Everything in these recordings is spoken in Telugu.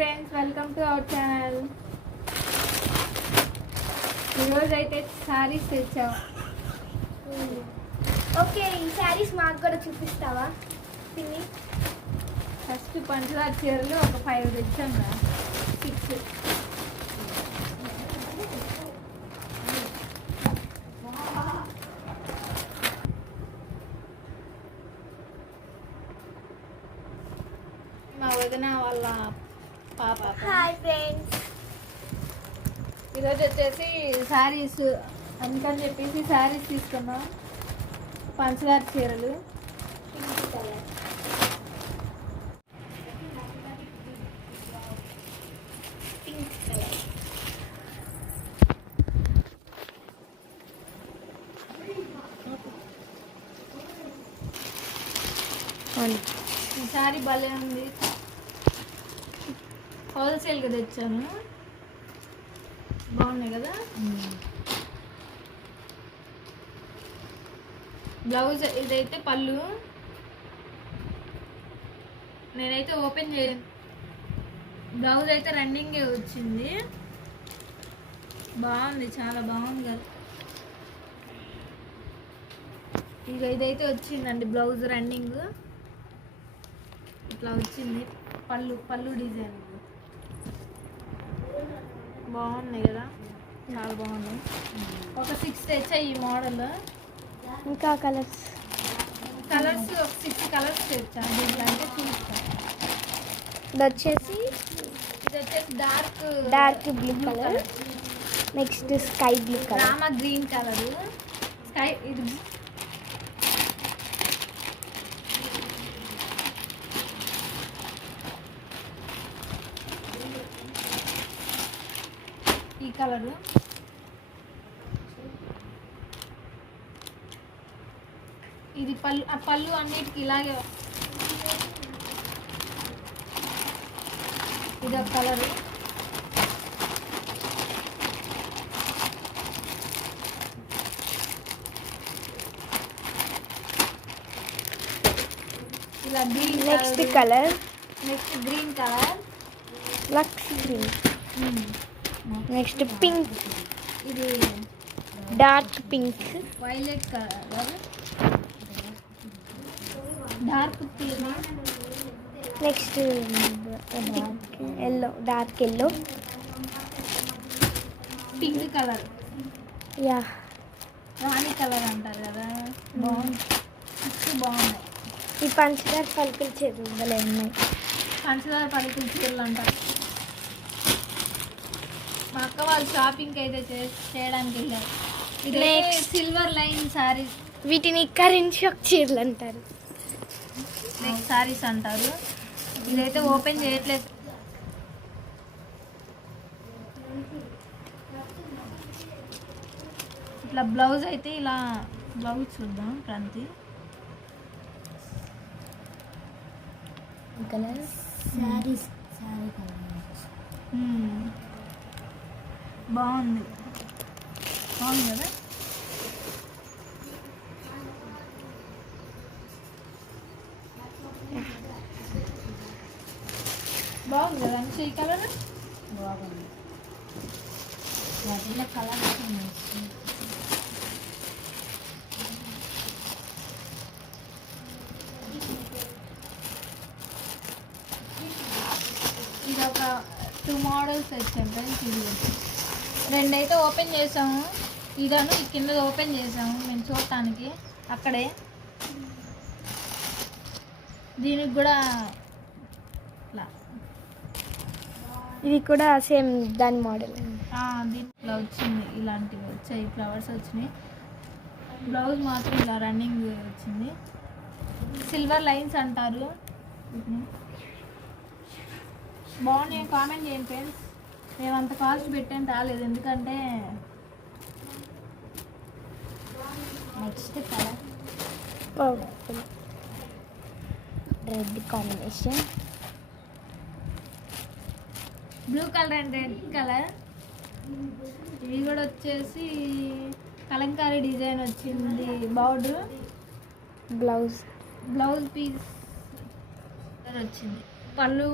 Friends, welcome to our channel. ఈరోజు అయితే శారీస్ తెచ్చావు. ఓకే, ఈ శారీస్ మాకు కూడా చూపిస్తావా పిన్ని? ఫస్ట్ పంచదార చీరలు ఒక 5 తెచ్చాం కదా, 6. మా వదిన వాళ్ళ పాప. Hi friends. ఈరోజు వచ్చేసి శారీస్ అందుకని చెప్పేసి శారీస్ తీసుకున్నాం. పంచదార చీరలు పింక్ కలర్. Pink colour. ఈ శారీ భలే ఉంది, హోల్సేల్గా తెచ్చాను. బాగున్నాయి కదా. బ్లౌజ్ ఇదైతే పళ్ళు, నేనైతే ఓపెన్ చేయను. బ్లౌజ్ అయితే రన్నింగే వచ్చింది. బాగుంది, చాలా బాగుంది కదా. ఇక ఇదైతే వచ్చిందండి బ్లౌజ్ రన్నింగ్, ఇట్లా వచ్చింది. పళ్ళు డిజైన్ బాగున్నాయి కదా, చాలా బాగున్నాయి. ఒక 6 తెచ్చా ఈ మోడల్. ఇంకా కలర్స్ ఒక 6 కలర్స్ తెచ్చా. దీంట్లో అంటే చూస్తాను. ఇది వచ్చేసి dark blue colour, next sky blue colour, Rama green colour, sky ఇది ఈ కలరు, ఇది పళ్ళు అన్నిటికీ ఇలాగే. ఇది ఒక కలరు, ఇలా green. Next colour, next green colour, lux green, next pink, ఇది dark pink, violet colour, dark pink, next yellow, dark yellow, pink colour, యా రాణి కలర్ అంటారు కదా. బాగుంది, బాగున్నాయి. ఈ పంచదార పలుకులు చేతులు ఉన్నాయి. పంచదార పలుకులు చీరలు అంటారు. మా అక్క వాళ్ళు షాపింగ్కి అయితే చేయడానికి వెళ్ళారు. ఇది సిల్వర్ లైన్ శారీస్, వీటిని కరెంట్ షాక్ చీరలు అంటారు. నెక్స్ట్ శారీస్ అంటారు. ఇదైతే ఓపెన్ చేయట్లేదు. ఇట్లా బ్లౌజ్ అయితే ఇలా బ్లౌజ్ చూద్దాం. క్రాంతి కలర్ శారీస్, శారీ కలర్ బాగుంది, బాగుంది కదా. బాగుంది కదా అంటే ఈ కలర్ బాగుంది. వాటిలో కలర్ ఇది ఒక 2 మోడల్స్ వచ్చాను ఫ్రెండ్స్. ఇది 2 అయితే ఓపెన్ చేసాము. ఇదను ఈ కింద ఓపెన్ చేసాము మేము చూడటానికి అక్కడే. దీనికి కూడా ఇట్లా, ఇది కూడా సేమ్ దాని మోడల్. దీంట్లో వచ్చింది, ఇలాంటివి వచ్చాయి, ఫ్లవర్స్ వచ్చినాయి. బ్లౌజ్ మాత్రం ఇలా రన్నింగ్ వచ్చింది. సిల్వర్ లైన్స్ అంటారు. బాగున్నాయి, కామెంట్ చేయండి ఫ్రెండ్స్. మేము అంత కాస్ట్ పెట్టాను రాలేదు, ఎందుకంటే next colour red combination, blue colour and red colour. ఇవి కూడా వచ్చేసి కలంకారీ డిజైన్ వచ్చింది. బార్డర్, బ్లౌజ్ పీస్ వచ్చింది. పళ్ళు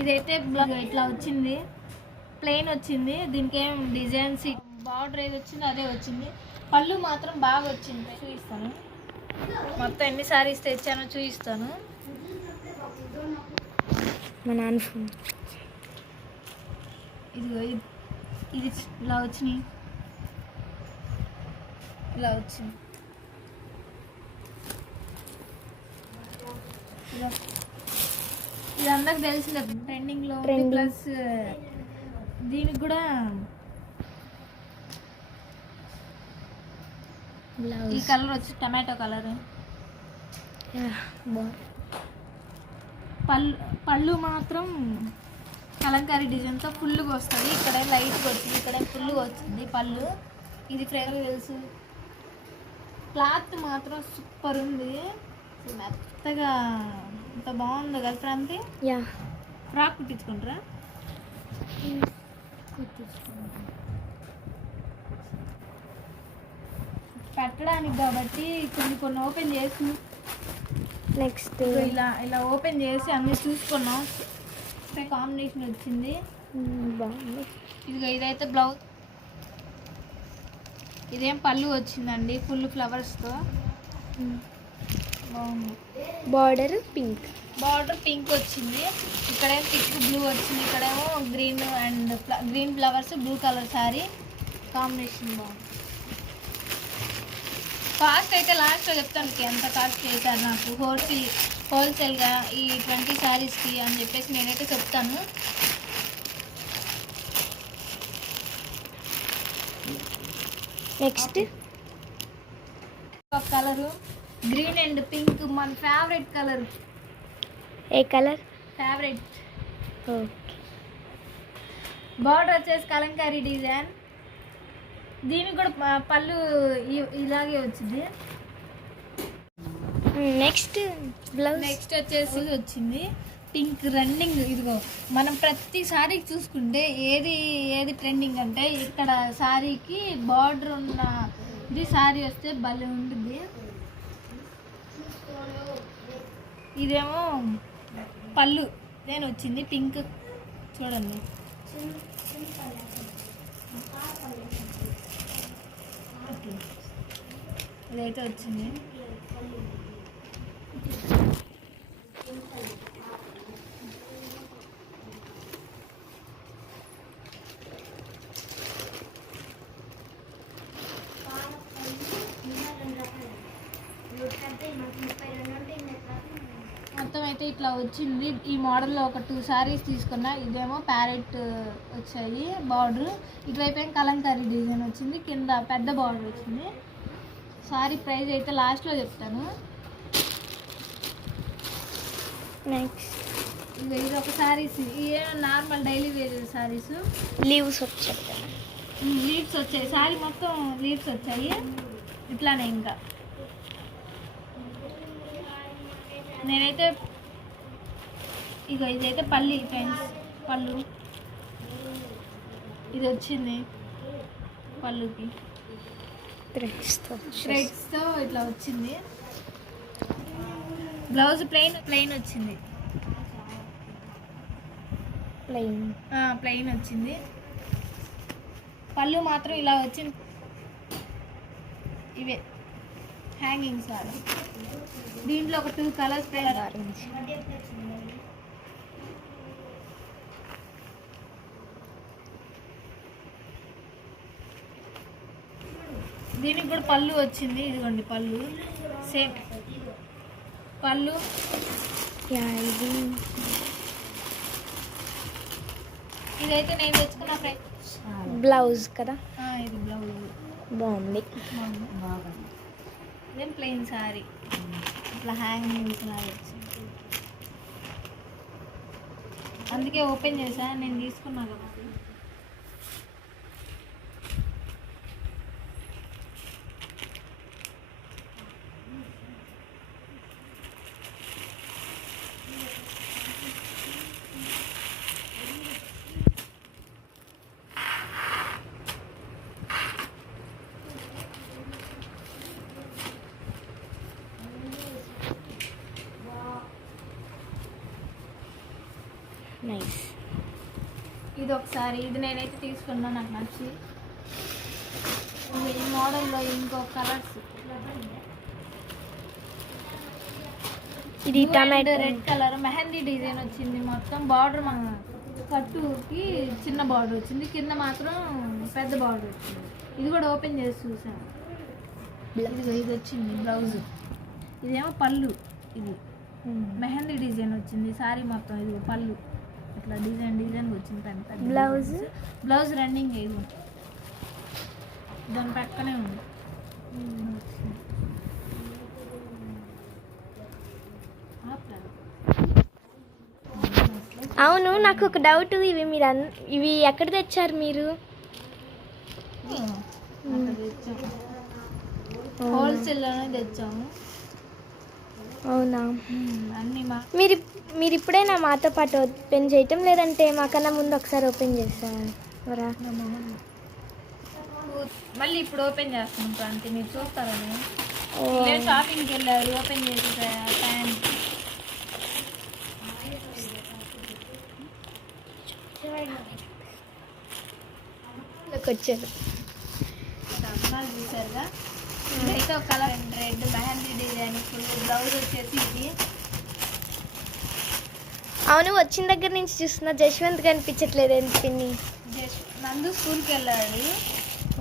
ఇదైతే ఇట్లా వచ్చింది, ప్లెయిన్ వచ్చింది. దీనికి ఏం డిజైన్స్ బార్డర్ ఏది వచ్చిందో అదే వచ్చింది. పళ్ళు మాత్రం బాగా వచ్చింది. చూపిస్తాను మొత్తం ఎన్ని సారీస్ తెచ్చానో చూపిస్తాను. మా నాన్న ఫోన్. ఇదిగో ఇది ఇలా వచ్చినాయి, ఇలా వచ్చింది. ఇది అందరికి తెలిసిందే, ట్రెండింగ్లో. ప్లస్ దీనికి కూడా ఈ కలర్ వచ్చి టమాటో కలర్. పళ్ళు మాత్రం కలంకారీ డిజైన్తో ఫుల్గా వస్తుంది. ఇక్కడ లైట్గా వచ్చింది, ఇక్కడ ఫుల్గా వచ్చింది పళ్ళు. ఇది ఫ్రేమ్ తెలుసు. క్లాత్ మాత్రం సూపర్ ఉంది, మెత్తగా ఎంత బాగుందో కదా ప్రాంతి. ఫ్రాక్ కుట్టించుకుంటారా? పెట్టడానికి కాబట్టి కొన్ని ఓపెన్ చేసి నెక్స్ట్ ఇలా ఓపెన్ చేసి అన్నీ చూసుకున్నాం. కాంబినేషన్ వచ్చింది, బాగుంది. ఇదైతే బ్లౌజ్. ఇదేం పళ్ళు వచ్చిందండి, ఫుల్ ఫ్లవర్స్తో బాగుంది. బార్డర్ పింక్ వచ్చింది. ఇక్కడేమో థిక్ బ్లూ వచ్చింది, ఇక్కడేమో green and green flowers, blue colour sari combination బాగుంది. కాస్ట్ అయితే లాస్ట్లో చెప్తాను ఎంత కాస్ట్ చేశారు నాకు హోల్సేల్గా ఈ 20 శారీస్కి అని చెప్పేసి నేనైతే చెప్తాను. నెక్స్ట్ ఒక కలరు గ్రీన్ అండ్ పింక్, మన ఫేవరెట్ కలర్. ఏ కలర్ ఫేవరెట్? ఓకే. బార్డర్ వచ్చేసి కలంకారీ డిజైన్. దీనికి కూడా పళ్ళు ఇలాగే వచ్చింది. Next blouse. నెక్స్ట్ వచ్చేసి వచ్చింది పింక్ రన్నింగ్. ఇదిగో మనం ప్రతి సారీకి చూసుకుంటే ఏది ట్రెండింగ్ అంటే ఇక్కడ సారీకి బార్డర్ ఉన్న ఇది సారీ వస్తే భలే ఉంటుంది. ఇదేమో పళ్ళు నేను వచ్చింది పింక్, చూడండి. ఇదైతే వచ్చింది. మొత్తం అయితే ఇట్లా వచ్చింది. ఈ మోడల్లో ఒక 2 సారీస్ తీసుకున్నా. ఇదేమో ప్యారెట్ వచ్చాయి బార్డర్, ఇటువైపు ఏం కలంకారీ డిజైన్ వచ్చింది, కింద పెద్ద బార్డర్ వచ్చింది. సారీ ప్రైస్ అయితే లాస్ట్లో చెప్తాను. నెక్స్ట్ ఇది ఒక సారీస్, ఇవే normal daily wear saris. Leaves వచ్చాయి, సారీ మొత్తం లీవ్స్ వచ్చాయి. ఇట్లానే ఇంకా నేనైతే ఇదైతే పల్లి ఫ్రెండ్స్, పళ్ళు ఇది వచ్చింది. పళ్ళుకి థ్రెడ్స్తో ఇట్లా వచ్చింది. బ్లౌజ్ ప్లెయిన్ వచ్చింది, ప్లెయిన్ వచ్చింది. పళ్ళు మాత్రం ఇలా వచ్చింది. ఇవే హ్యాంగింగ్స్ వారు. దీంట్లో ఒక 2 కలర్స్ ఆరెంజ్. దీనికి కూడా పళ్ళు వచ్చింది. ఇదిగోండి పళ్ళు, సేమ్ పళ్ళు. ఇదైతే నేను తెచ్చుకున్న ఫ్రెండ్స్ బ్లౌజ్ కదా. ఇది బ్లౌజ్ బాగుంది. ఇదేం ప్లెయిన్ సారీ, ఇట్లా హ్యాంగింగ్స్ లాగా వచ్చింది. అందుకే ఓపెన్ చేసా, నేను తీసుకున్నా కదా. నైస్. ఇది ఒకసారి ఇది నేనైతే తీసుకున్నా, నాకు నచ్చి. ఈ మోడల్లో ఇంకో కలర్స్, ఇది tomato red colour mehndi design వచ్చింది. మొత్తం బార్డర్ మన కట్టుకి చిన్న బార్డర్ వచ్చింది, కింద మాత్రం పెద్ద బార్డర్ వచ్చింది. ఇది కూడా ఓపెన్ చేసి చూసాను. ఇది వచ్చింది బ్లౌజ్, ఇదేమో పళ్ళు. ఇది మెహందీ డిజైన్ వచ్చింది సారీ మొత్తం. ఇది పళ్ళు ఇట్లా డిజైన్ వచ్చింది. పెద్ద బ్లౌజ్ రన్నింగ్ ఇది దాని పక్కనే ఉంది. అవును, నాకు ఒక డౌట్. ఇవి ఎక్కడ తెచ్చారు మీరు? హోల్సేల్లోనే తెచ్చాము. అవునా? అన్నీ మీరు ఇప్పుడైనా మాతో పాటు ఓపెన్ చేయటం, లేదంటే మాకన్నా ముందు ఒకసారి ఓపెన్ చేస్తారా? మళ్ళీ ఇప్పుడు ఓపెన్ చేస్తాం అంటే మీరు చూస్తారని. షాపింగ్కి వెళ్ళారు, ఓపెన్ చేసి టైం వచ్చారు. అమ్మాయిలు చూసారుగా. ఇదైతే ఒక colour red mehndi design. Full blouse వచ్చేసి ఇది. అవును, వచ్చిన దగ్గర నుంచి చూస్తున్నా, జశ్వంత్ కనిపించట్లేదు. పిన్ని నందు స్కూల్కి వెళ్ళాడు,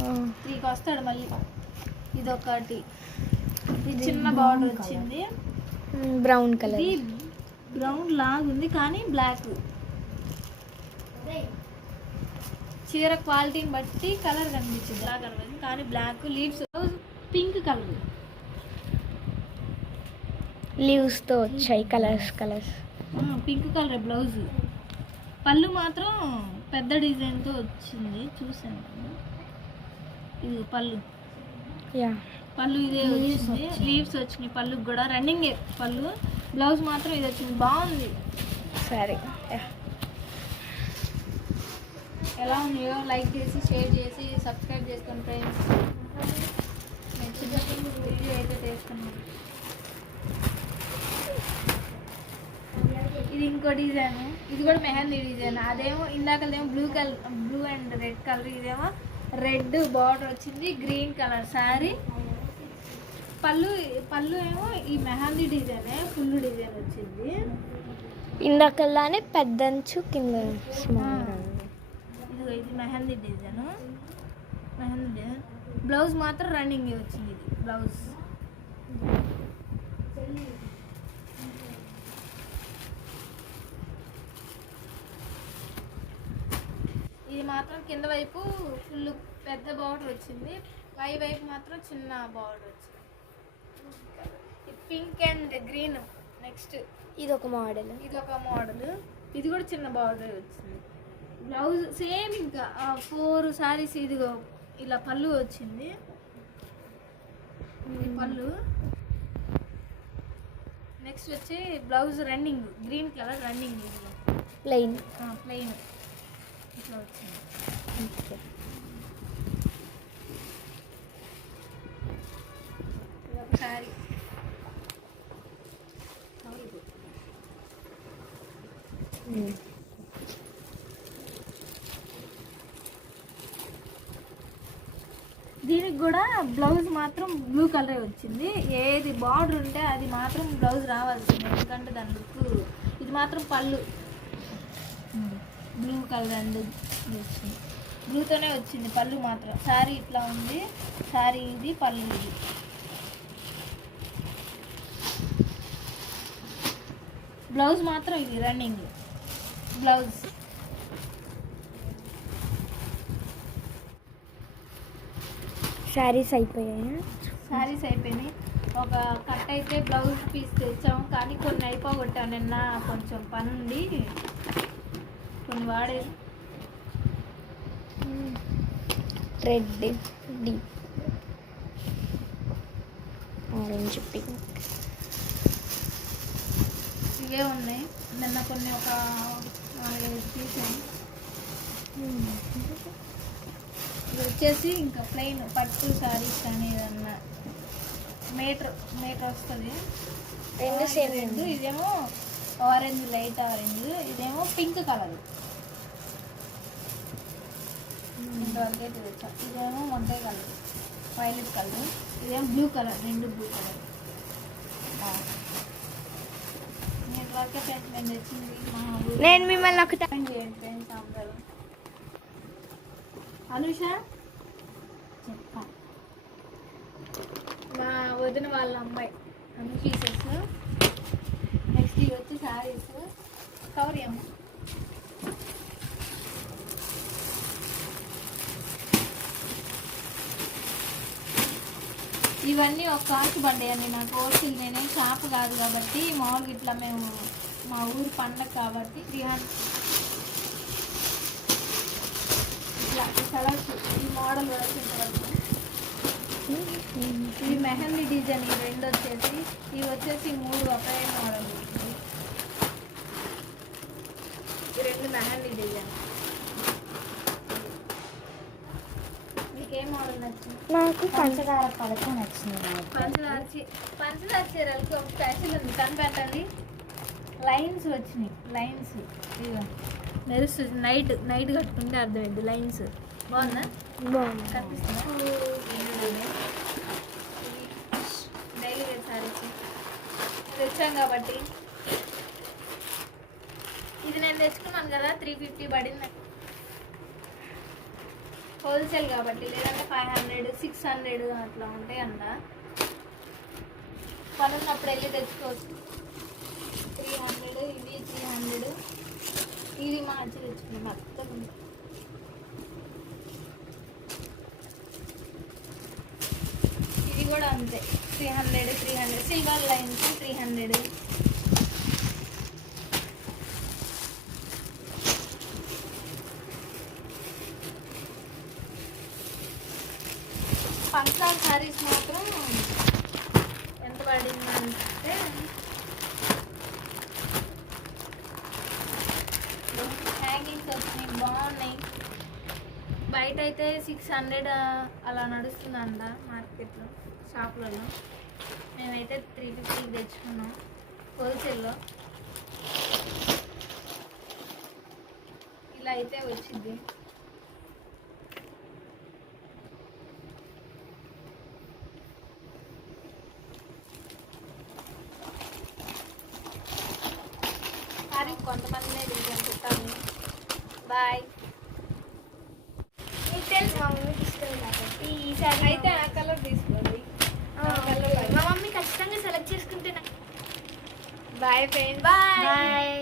3కి వస్తాడు మళ్ళీ. ఇదొకటి, ఇది చిన్న బార్డర్ వచ్చింది, బ్రౌన్ కలర్. ఇది బ్రౌన్ లాగుంది కానీ బ్లాక్. చీర క్వాలిటీని బట్టి కలర్ కనిపించింది, బ్లాక్ కనిపించింది కానీ బ్లాక్. లీవ్స్ పింక్ కలర్, లీవ్స్తో వచ్చాయి కలర్స్. Pink colour blouse. పళ్ళు మాత్రం పెద్ద డిజైన్తో వచ్చింది, చూసాను. ఇది పళ్ళు, పళ్ళు ఇదే వచ్చింది. లీవ్స్ వచ్చినాయి పళ్ళుకి కూడా, రన్నింగ్ పళ్ళు. బ్లౌజ్ మాత్రం ఇది వచ్చింది, బాగుంది. సరే, ఎలా ఉన్నాయో లైక్ చేసి, షేర్ చేసి, సబ్స్క్రైబ్ చేసుకోండి ఫ్రెండ్స్. నేను చిన్న వీడియో అయితే చేసుకున్నాను. ఇది ఇంకో డిజైన్, ఇది కూడా మెహందీ డిజైన్. అదేమో ఇందాకదేమో బ్లూ అండ్ రెడ్ కలర్, ఇదేమో రెడ్ బార్డర్ వచ్చింది, గ్రీన్ కలర్ శారీ. పళ్ళు ఏమో ఈ మెహందీ డిజైనే, ఫుల్ డిజైన్ వచ్చింది. ఇందాకలానే పెద్దంచు కింద. ఇది మెహందీ డిజైన్. బ్లౌజ్ మాత్రం రన్నింగ్ వచ్చింది. ఇది బ్లౌజ్. ఇది మాత్రం కింద వైపు ఫుల్ పెద్ద బార్డర్ వచ్చింది, పై వైపు మాత్రం చిన్న బార్డర్ వచ్చింది. Pink and green. నెక్స్ట్ ఇది ఒక మోడల్. ఇది కూడా చిన్న బార్డర్ వచ్చింది. బ్లౌజ్ సేమ్, ఇంకా 4 సారీస్. ఇదిగో ఇలా పళ్ళు వచ్చింది, పళ్ళు. నెక్స్ట్ వచ్చి blouse running, green colour running. ఇదిగో ప్లెయిన్ ఇట్లా వచ్చింది. ఇదొక సారీ. దీనికి కూడా బ్లౌజ్ మాత్రం బ్లూ కలరే వచ్చింది. ఏది బార్డర్ ఉంటే అది మాత్రం బ్లౌజ్ రావాల్సింది, ఎందుకంటే దాని లుక్. ఇది మాత్రం పళ్ళు బ్లూ కలర్ అండ్ వచ్చింది, బ్లూతోనే వచ్చింది పళ్ళు మాత్రం. శారీ ఇట్లా ఉంది, శారీ ఇది, పళ్ళు ఇది. బ్లౌజ్ మాత్రం ఇది రన్నింగ్ బ్లౌజ్. శారీస్ అయిపోయాయి. ఒక కట్ అయితే బ్లౌజ్ పీస్ తెచ్చాము, కానీ కొన్ని అయిపోగొట్టాను నిన్న. కొంచెం పని ఉండి కొన్ని వాడేది. రెడ్, డీప్ ఆరెంజ్, పింక్, ఇవే ఉన్నాయి. నిన్న కొన్ని ఒక 4-5 తీసాను. ఇది వచ్చేసి ఇంకా ప్లెయిన్ పట్టు శారీస్ కానీ ఏదన్నా మీటర్ వస్తుంది. రెండు సేమ్. ఇదేమో ఆరెంజ్, లైట్ ఆరెంజ్. ఇదేమో పింక్ కలర్. ఇంతవరకు అయితే తెచ్చా. ఇదేమో వంకాయ కలర్, వైలెట్ కలర్. ఇదేమో బ్లూ కలర్, రెండు బ్లూ కలర్. ఇంతవరకే ఫ్రెండ్స్ నేను తెచ్చింది. మా ఊరు నేను మిమ్మల్ని ఒకటి చేయండి ఫ్రెండ్స్ అందరూ. అనుష చెప్పా, మా వదిన వాళ్ళ అమ్మాయి అన్ని పీసెస్. నెక్స్ట్ ఇవి వచ్చి శారీస్. కవర్ ఏమో ఇవన్నీ ఒక కాస్ట్ పడ్డాయండి నాకు. హోల్సేల్, నేనేం షాప్ కాదు కాబట్టి మామూలుగా ఇట్లా మేము మా ఊరు పండగ కాబట్టి 300 ఇట్లా కలర్స్. ఈ మోడల్ వరకు ఇంతవరకు. ఇవి మెహందీ డిజైన్. ఈ రెండు వచ్చేసి, ఇవి వచ్చేసి 3 ఒకే మోడల్ ఉంటుంది. ఈ రెండు మెహందీ డిజైన్. మీకు ఏ మోడల్ నచ్చింది? నాకు పంచదార పథకం నచ్చింది నాకు. పంచదార చీరలకు ఒక స్పెషల్ ఉంది, కనిపెట్టండి. లైన్స్ వచ్చినాయి, లైన్స్. ఇదిగో మెరుస్తుంది. నైట్ కట్టుకుంటే అర్థమైంది. లైన్స్ బాగుందా? బాగుంది. కనిపిస్తుందా? డైలీ వేర్ సారీస్ తెచ్చాం కాబట్టి. ఇది నేను తెచ్చుకున్నాను కదా, 350 పడింది హోల్సేల్ కాబట్టి. లేదంటే 500, 600 అట్లా ఉంటాయి అంట. పని ఉన్నప్పుడు వెళ్ళి తెచ్చుకోవచ్చు. 300, ఇవి 300. ఇది మార్చి తెచ్చుకున్నాం మొత్తం. ఇది కూడా అంతే, 300. Silver lines 300. పంచదార శారీస్ మాత్రం ఎంత పడిందంటే హ్యాంగింగ్స్ వచ్చినాయి, బాగున్నాయి. బయట అయితే 600 అలా నడుస్తుందంట మార్కెట్లో, షాపులలో. మేమైతే 350 తెచ్చుకున్నాం హోల్సేల్లో. ఇలా అయితే వచ్చింది. సారీ కొంతమందినే తెలిసాను చుట్టాలు. బాయ్. మీకు తెలుసు మా మమ్మీకి ఇష్టం కాబట్టి ఈసారి అయితే ఆ కలర్ తీసుకోండి. మా మమ్మీ ఖచ్చితంగా సెలెక్ట్ చేసుకుంటే బాయ్ ఫ్రెండ్స్. బాయ్.